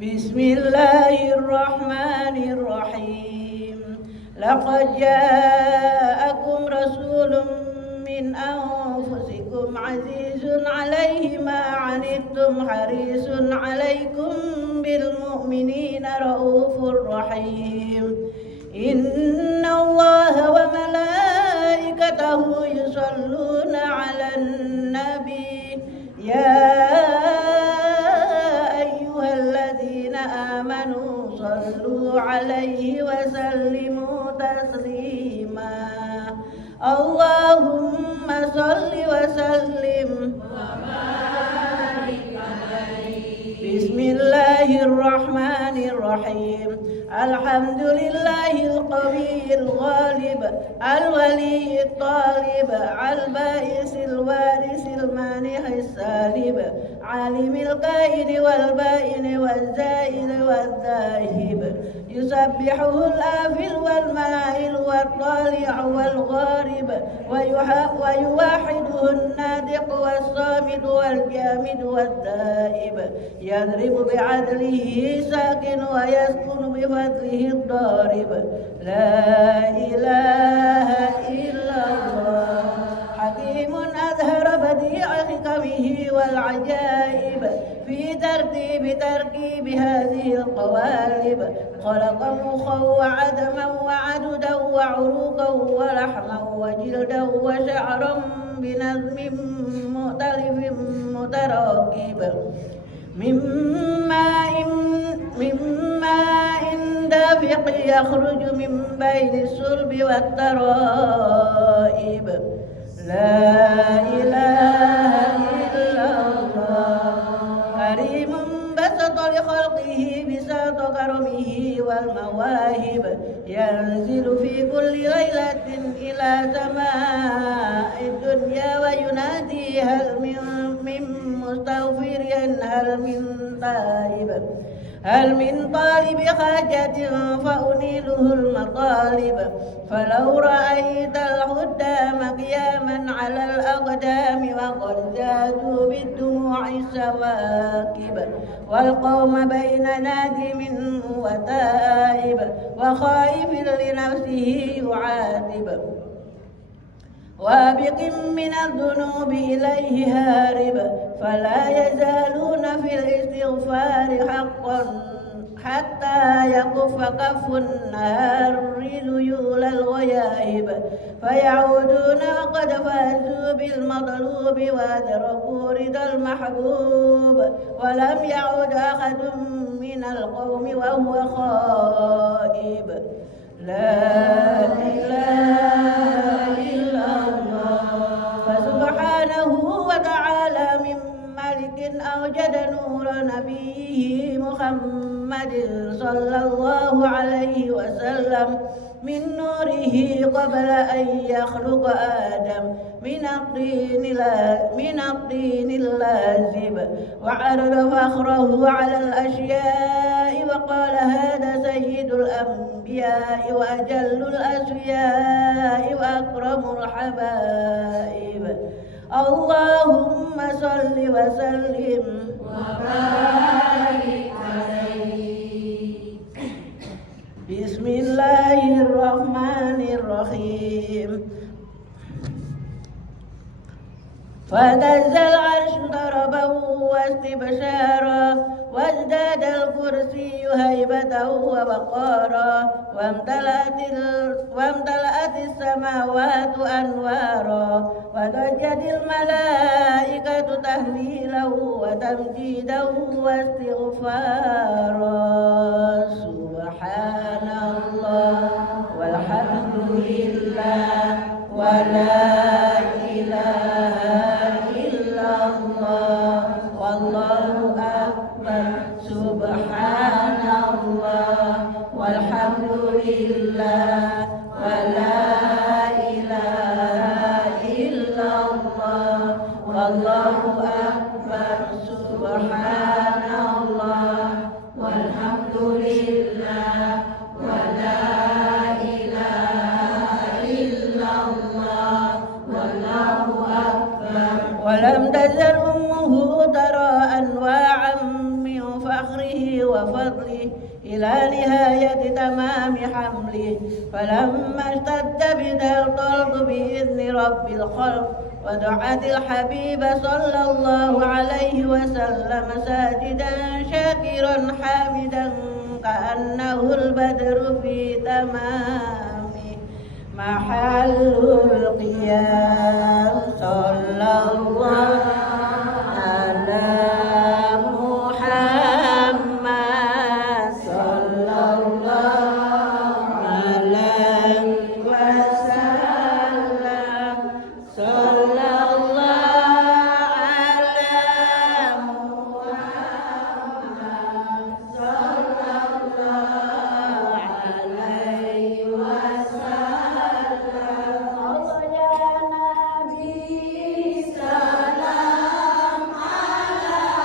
بسم الله الرحمن الرحيم. لقد جاءكم رسول من أنفسكم عزيز عليه ما عنتم حريص عليكم بالمؤمنين رؤوف رحيم. إن الله وملائكته يصلون على النبي يا أيها الذين آمنوا صلوا عليه وسلموا تسليما. اللهم صل وسلم وبارك عليه. بسم الله الرحمن الرحيم. الحمد لله القوي الغالب الولي الطالب البائس الوارث المانح السالب عالم الكائن والبائن والزائد والذاهب يسبحه الآفل والمائل والطالع والغارب ويوحده الناطق والصامت والجامد والدائب يضرب بعدله ساكن ويسكن بفضله الضارب. لا إله إلا الله. حكيم أظهر بديع حكمه والعجائب في تركيب هذه القوالب. خلق مخا وعدما وعددا وعروقا ولحما وجلدا وشعرا بنظم مختلف متراكب من ماء دافق يخرج من بين الصلب والترائب. لا إله إلا الله. كريم بسط لخلقه بساط كرمه والمواهب ينزل في كل ليلة إلى سماء الدنيا وينادي هل من مستغفر هل من تائب هل من طالب حاجة فأنيله المطالب. فلو رأيت الخدام قياما على الأقدام وقد زادوا بالدموع السواكب والقوم بين نادم وتائب وخائف لنفسه يعاتب وابق من الذنوب إليه هارب. فلا يزالون في الاستغفار حقا حتى يكف كف النهار ذيول الغياهب فيعودون وقد فازوا بالمطلوب وأدركوا رضا المحبوب. ولم يعد أحد من القوم وهو خائب. لا إله إلا الله. فسبحانه وتعالى من ملك أوجد نور نبيه محمد صلى الله عليه وسلم من نوره قبل أن يخلق آدم من الطين اللازب وعرض فخره على الأشياء وقال هذا سيد الأنبياء وأجل الأسفياء وأكرم الحبائب. اللهم صل وسلم وبارك عليه. بسم الله الرحمن الرحيم. فاهتز العرش ضربا واستبشارا وازداد الكرسي هيبة ووقارا وامتلأت السماوات أنوارا وضجت الملائكة تهليلا وتمجيدا واستغفارا. سبحان الله والحمد لله ولا إله إلا الله والله أكبر. سبحان الله والحمد لله ولا إله إلا الله والله أكبر. سبحان الله والحمد لله ولا إله إلا الله رحمته وفضله إلى نهاية تمام حمله، فلما اشتد بنا الطرد بإذن رب الخلق ودعت الحبيب صلى الله عليه وسلم ساجدا شاكرا حامدا كأنه البدر في تمام محل القيام، صلى الله على محمد صلى الله عليه وسلم، صلى الله على محمد صلى الله عليه وسلم. يا نبي سلام عليك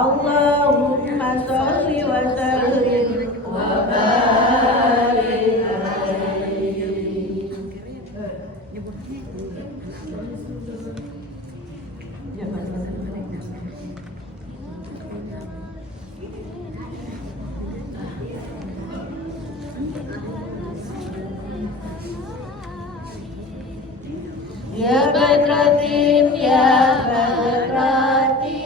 اللهم صل وسلم وبارك عليه. Ya Badratin, ya Badratin,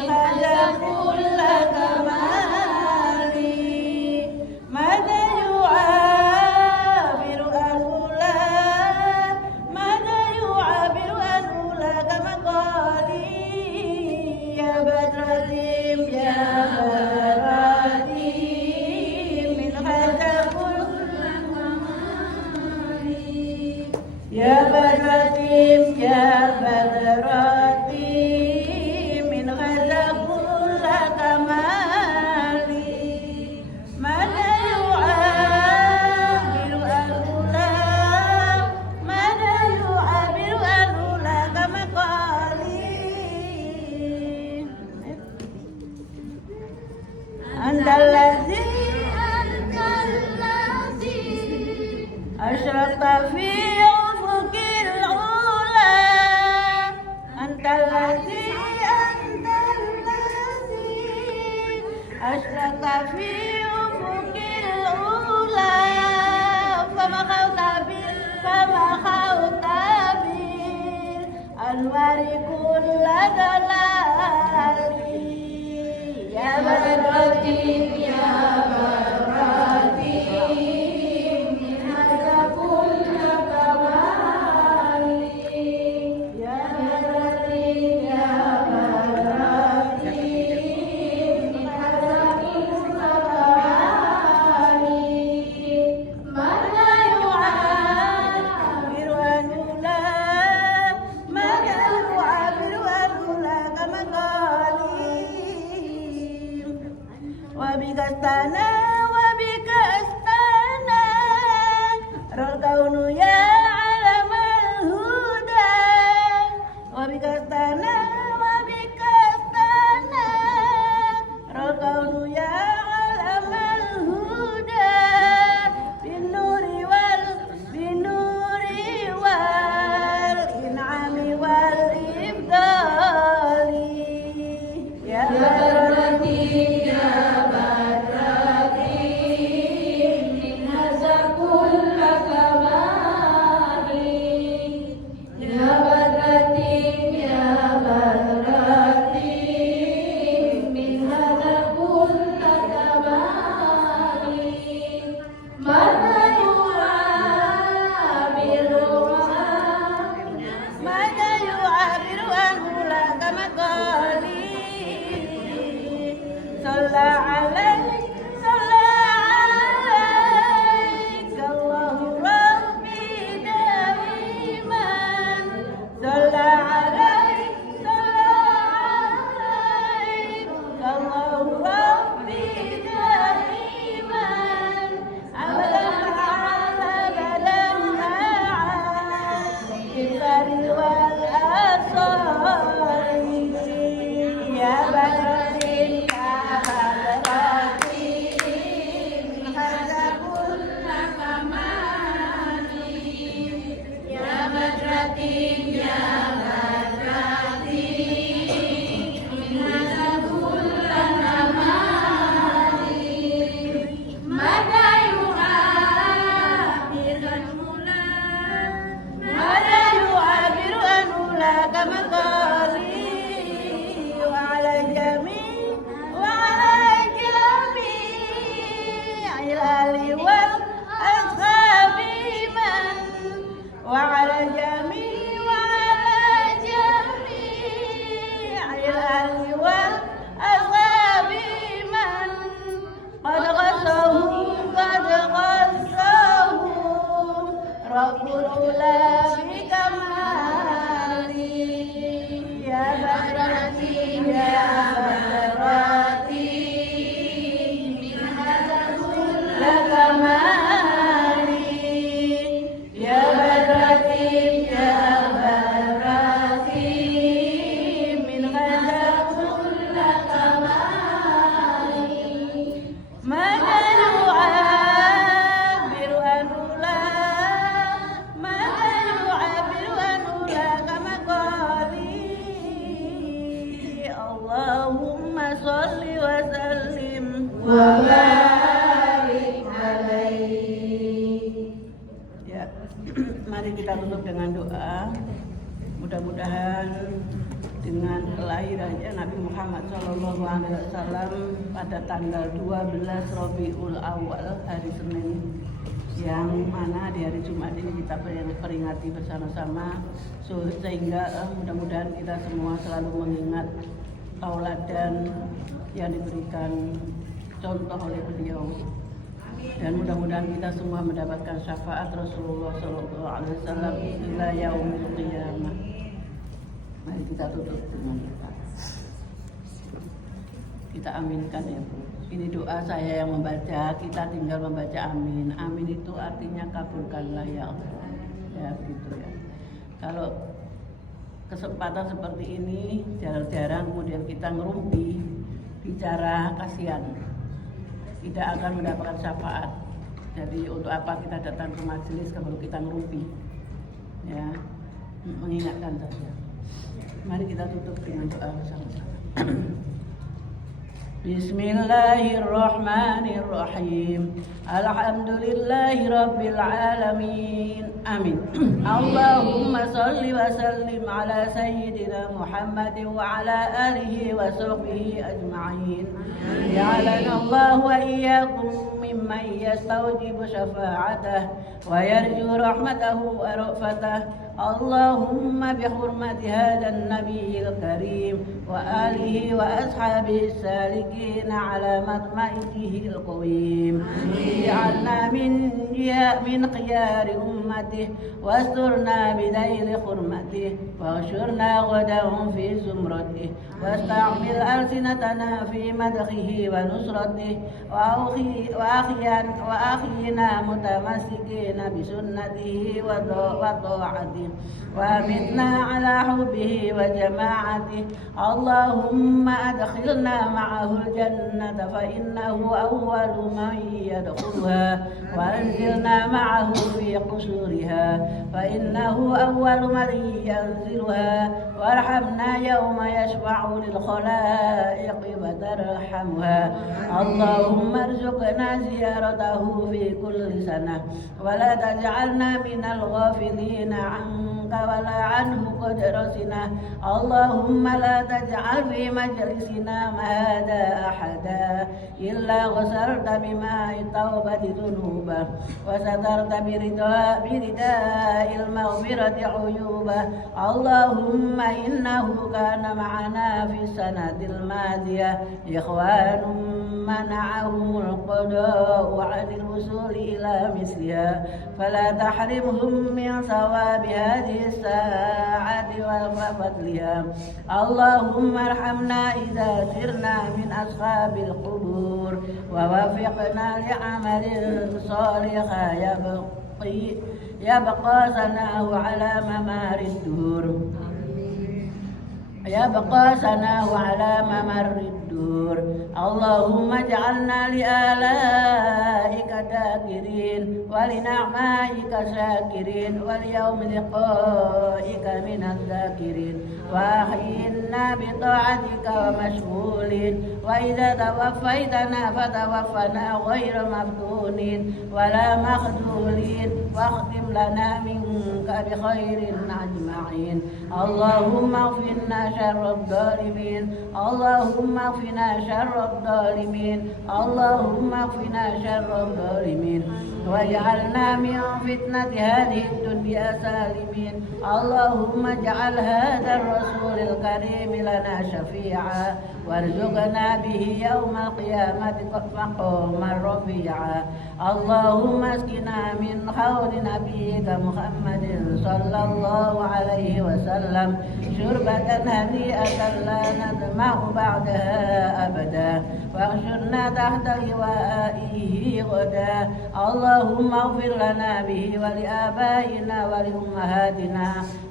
hada kulla kamali, mada yu'abiru al-ula, mada yu'abiru al-ula kama qali. Ya Badratin, ya Badratin, min hada kulla kamali. Ya Badratin, ya Badratin, min ghaza kulla kamali, mada yu'abiru al-ula, mada yu'abiru al-ula kama qali. Andallazi asyraqta fi ufukil ula, antallazi asyraqta fi ufukil ula, fama khawta bil anwari kulla dalali. Ya Badratin, ya Badratin, min hada kulla kamali. Ya Badratin, ya Badratin, min hada kulla Ya, mari kita tutup dengan doa. Mudah-mudahan dengan kelahirannya Nabi Muhammad SAW pada tanggal 12 Rabiul Awal, hari Senin, yang mana di hari Jumat ini kita peringati bersama-sama, sehingga mudah-mudahan kita semua selalu mengingat tauladan yang diberikan contoh oleh beliau, dan mudah-mudahan kita semua mendapatkan syafaat Rasulullah SAW ila yaumil qiyamah. Mari kita tutup dengan doa. Kita aminkan ya Bu. Ini doa saya yang membaca, kita tinggal membaca amin. Amin itu artinya kabulkanlah ya Allah. Ya begitu ya. Kalau kesempatan seperti ini jarang-jarang kemudian kita ngerumpi bicara, kasihan, tidak akan mendapatkan syafaat. Jadi untuk apa kita datang ke majelis kalau kita ngerumpi? Ya, mengingatkan saja. Mari kita tutup dengan doa bersama-sama. Bismillahirrahmanirrahim. Alhamdulillahi rabbil alamin. Amin. Allahumma salli wa sallim ala sayyidina Muhammadin wa ala alihi wa sahbihi ajma'in. Ja'alana Allah wa iyyakum mimman yastawjibu syafa'atah wa yarju rahmatahu wa ra'fatah. اللهم بحرمة هذا النبي الكريم وآله وأصحابه السالكين على مطمئنه القويم اجعلنا من خيار أمته واسترنا بذيل حرمته واغشرنا غدا في زمرته واستعمل ألسنتنا في مدحه ونصرته وأخينا متمسكين بسنته وطاعته وأمتنا على حبه وجماعته. اللهم أدخلنا معه الجنة فإنه أول من يدخلها وأنزلنا معه في قصورها فإنه أول من ينزلها وارحمنا يوم يشفع للخلائق وترحمها. اللهم ارزقنا زيارته في كل سنة ولا تجعلنا من الغافلين عنك ولا عنه قد رسنا. اللهم لا تجعل في مجلسنا هذا أحدا إلا غسلت بماء التوبة ذنوبه وسترت برداء المغفرة عيوبه. اللهم إنه كان معنا في السنة الماضية إخوان منعهم القضاء عن الوصول إلى مثلها فلا تحرمهم من ثواب هذه الساعة وفضلها. اللهم ارحمنا إذا سرنا من أصحاب القبور ووفقنا لعمل صالح يبقى ثناه على ممر الدهور اللهم اجعلنا لآلائك ذاكرين ولنعمائك شاكرين وليوم لقائك من الذاكرين وأحينا بطاعتك ومشغولين وإذا توفيتنا فتوفنا غير مفتونين ولا مخذولين واختم لنا منك بخير أجمعين. اللهم اغفرنا شر الظالمين اللهم اغفنا شر الظالمين اللهم اغفنا شر الظالمين واجعلنا من فتنة هذه الدنيا سالمين. اللهم اجعل هذا الرسول الكريم لنا شفيعا وارزقنا به يوم القيامة مقاما رفيعا. اللهم اسقنا من حوض نبيك محمد صلى الله عليه وسلم شربة هنيئة لا نظمأ بعدها أبدا واحشرنا تحت لوائه غدا. اللهم اغفر لنا به ولآبائنا ولأمهاتنا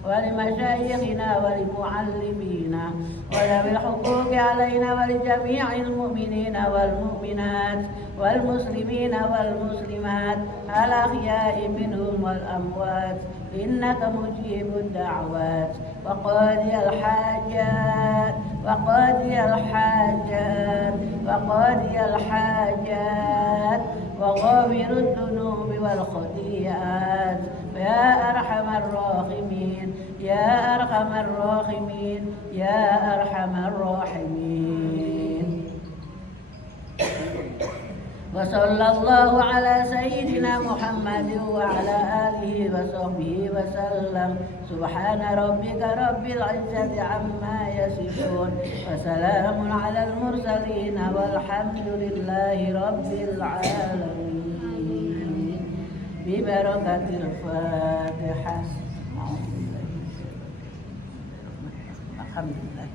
ولمشايخنا ولمعلمينا وذوي الحقوق علينا ولجميع المؤمنين والمؤمنات والمسلمين والمسلمات الأحياء منهم والأموات إنك مجيب الدعوات وقاضي الحاجات وغافر الذنوب والخطيئات أرحم الراحمين يا أرحم الراحمين. وصلى الله على سيدنا محمد وعلى آله وصحبه وسلم. سبحان ربك رب العزة عما يصفون وسلام على المرسلين والحمد لله رب العالمين ببركة الفاتحة. الحمد لله.